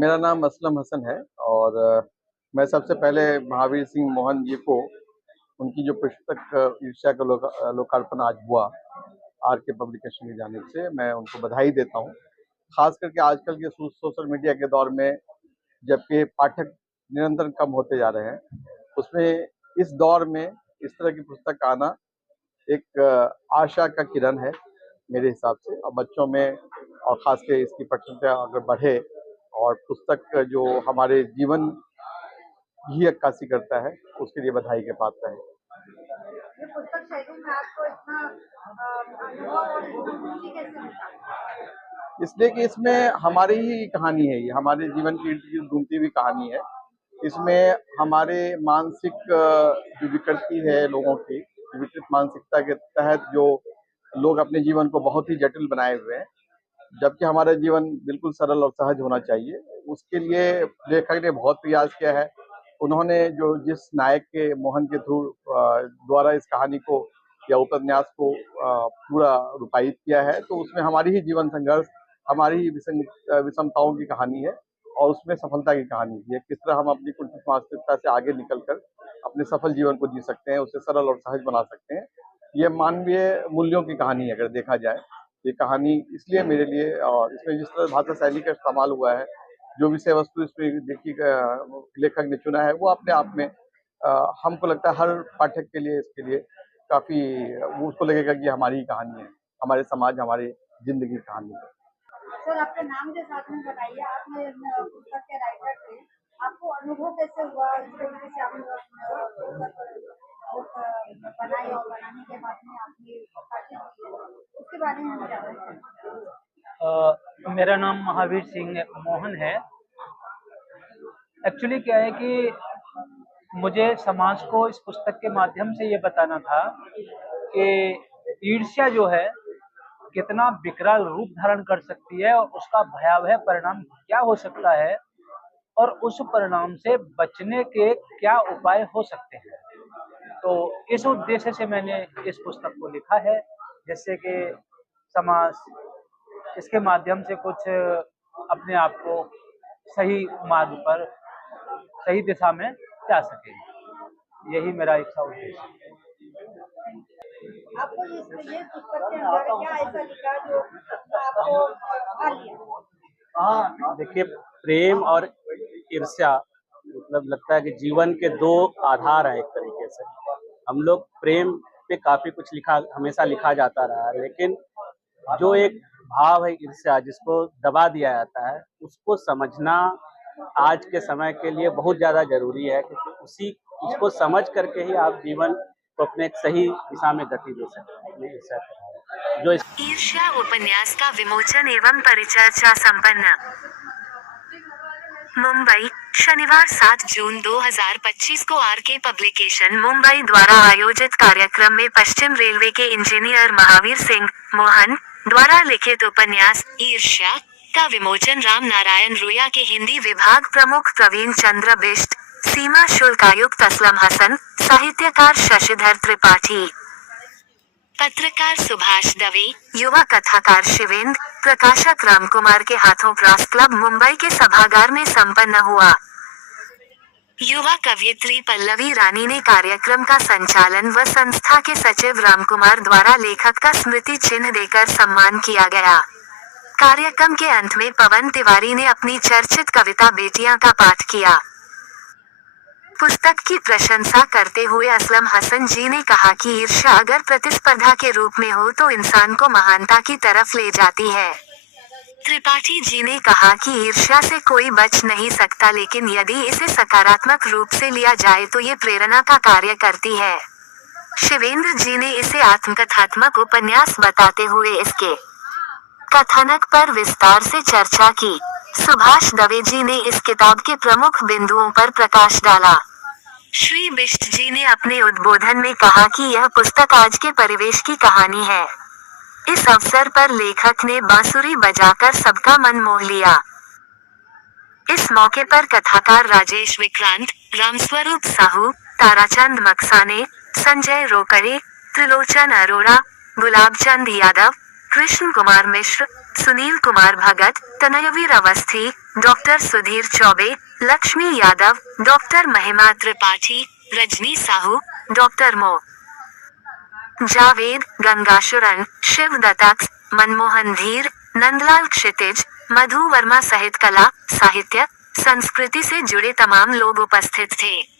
मेरा नाम असलम हसन है और मैं सबसे पहले महावीर सिंह मोहन जी को उनकी जो पुस्तक ईर्ष्या का लोकार्पण आज हुआ आर के पब्लिकेशन की जानिब से, मैं उनको बधाई देता हूँ। खास करके आजकल के सोशल मीडिया के दौर में जबकि पाठक निरंतर कम होते जा रहे हैं, उसमें इस दौर में इस तरह की पुस्तक आना एक आशा का किरण है मेरे हिसाब से। और बच्चों में और खास के इसकी पठनीयता अगर बढ़े और पुस्तक जो हमारे जीवन की अक्कासी करता है, उसके लिए बधाई के पात्र है। ये पुस्तक शैली में आपको इतना अनुभव और रुचि कैसे मिला? इसलिए कि इसमें हमारी ही कहानी है, ये हमारे जीवन की इर्द गिर्द घूमती हुई कहानी है। इसमें हमारे मानसिक जो विकृति है लोगों की, विकृत मानसिकता के तहत जो लोग अपने जीवन को बहुत ही जटिल बनाए हुए हैं, जबकि हमारा जीवन बिल्कुल सरल और सहज होना चाहिए। उसके लिए लेखक ने बहुत प्रयास किया है। उन्होंने जो जिस नायक के मोहन के थ्रू द्वारा इस कहानी को या उपन्यास को पूरा रूपायित किया है, तो उसमें हमारी ही जीवन संघर्ष, हमारी ही विषमताओं की कहानी है और उसमें सफलता की कहानी भी है। किस तरह हम अपनी कुंठित मानसिकता से आगे निकलकर अपने सफल जीवन को जी सकते हैं, उसे सरल और सहज बना सकते हैं। ये मानवीय मूल्यों की कहानी है अगर देखा जाए। ये कहानी इसलिए मेरे लिए, और इसमें जिस तरह भाषा शैली का इस्तेमाल हुआ है, जो विषय वस्तु इसमें देखी लेखक ने चुना है, वो अपने आप में हमको लगता है हर पाठक के लिए, इसके लिए काफी वो उसको लगेगा कि हमारी ही कहानी है, हमारे समाज, हमारी जिंदगी की कहानी है। सर, आपके नाम के साथ में बताइए, आपने पुस्तक के राइटर थे, आपको अनुभव कैसे हुआ इस तरीके से आपने पुस्तक बनाई और बनाने के बाद में आपने प्रकाशित की, उसके बारे में हम जानना चाहते हैं। मेरा नाम महावीर सिंह मोहन है। एक्चुअली क्या है कि मुझे समाज को इस पुस्तक के माध्यम से ये बताना था कि ईर्ष्या जो है कितना विकराल रूप धारण कर सकती है और उसका भयावह परिणाम क्या हो सकता है और उस परिणाम से बचने के क्या उपाय हो सकते हैं। तो इस उद्देश्य से मैंने इस पुस्तक को लिखा है, जिससे कि समाज इसके माध्यम से कुछ अपने आप को सही मार्ग पर, सही दिशा में जा सके। यही मेरा इच्छा उद्देश्य है। आपको ये पुस्तक के अंदर क्या ऐसा लिखा जो आपको भा लिया? देखिए, प्रेम और ईर्ष्या मतलब लगता है कि जीवन के दो आधार हैं एक तरीके से। हम लोग प्रेम पे काफी कुछ हमेशा लिखा जाता रहा है, लेकिन जो एक भाव है ईर्ष्या, जिसको दबा दिया जाता है, उसको समझना आज के समय के लिए बहुत ज्यादा जरूरी है, क्योंकि उसको समझ करके ही आप जीवन को अपने एक सही दिशा में गति दे सकते हैं। जो ईर्ष्या उपन्यास का विमोचन एवं परिचर्चा संपन्न। मुंबई, शनिवार 7 जून 2025 को आर के पब्लिकेशन मुंबई द्वारा आयोजित कार्यक्रम में पश्चिम रेलवे के इंजीनियर महावीर सिंह मोहन द्वारा लिखित उपन्यास ईर्ष्या का विमोचन राम नारायण रुया के हिंदी विभाग प्रमुख प्रवीण चंद्र बिष्ट, सीमा शुल्क आयुक्त असलम हसन, साहित्यकार शशिधर त्रिपाठी, पत्रकार सुभाष दवे, युवा कथाकार शिवेंद्र, प्रकाशक रामकुमार के हाथों प्रेस क्लब मुंबई के सभागार में संपन्न हुआ। युवा कवयित्री पल्लवी रानी ने कार्यक्रम का संचालन व संस्था के सचिव रामकुमार द्वारा लेखक का स्मृति चिन्ह देकर सम्मान किया गया। कार्यक्रम के अंत में पवन तिवारी ने अपनी चर्चित कविता बेटियां का पाठ किया। पुस्तक की प्रशंसा करते हुए असलम हसन जी ने कहा कि ईर्ष्या अगर प्रतिस्पर्धा के रूप में हो तो इंसान को महानता की तरफ ले जाती है। त्रिपाठी जी ने कहा कि ईर्ष्या से कोई बच नहीं सकता, लेकिन यदि इसे सकारात्मक रूप से लिया जाए तो ये प्रेरणा का कार्य करती है। शिवेंद्र जी ने इसे आत्मकथात्मक उपन्यास बताते हुए इसके कथानक पर विस्तार से चर्चा की। सुभाष दवे जी ने इस किताब के प्रमुख बिंदुओं पर प्रकाश डाला। श्री बिष्ट जी ने अपने उद्बोधन में कहा कि यह पुस्तक आज के परिवेश की कहानी है। इस अवसर पर लेखक ने बांसुरी बजाकर सबका मन मोह लिया। इस मौके पर कथाकार राजेश विक्रांत, रामस्वरूप साहू, ताराचंद मकसाने, संजय रोकड़े, त्रिलोचन अरोड़ा, गुलाबचंद यादव, कृष्ण कुमार मिश्र, सुनील कुमार भगत, तनयवीर अवस्थी, डॉक्टर सुधीर चौबे, लक्ष्मी यादव, डॉक्टर महिमा त्रिपाठी, रजनी साहू, डॉक्टर मो जावेद, गंगाशुरन, शिव दत्त, मनमोहन धीर, नंदलाल क्षितिज, मधु वर्मा सहित कला, साहित्य, संस्कृति से जुड़े तमाम लोग उपस्थित थे।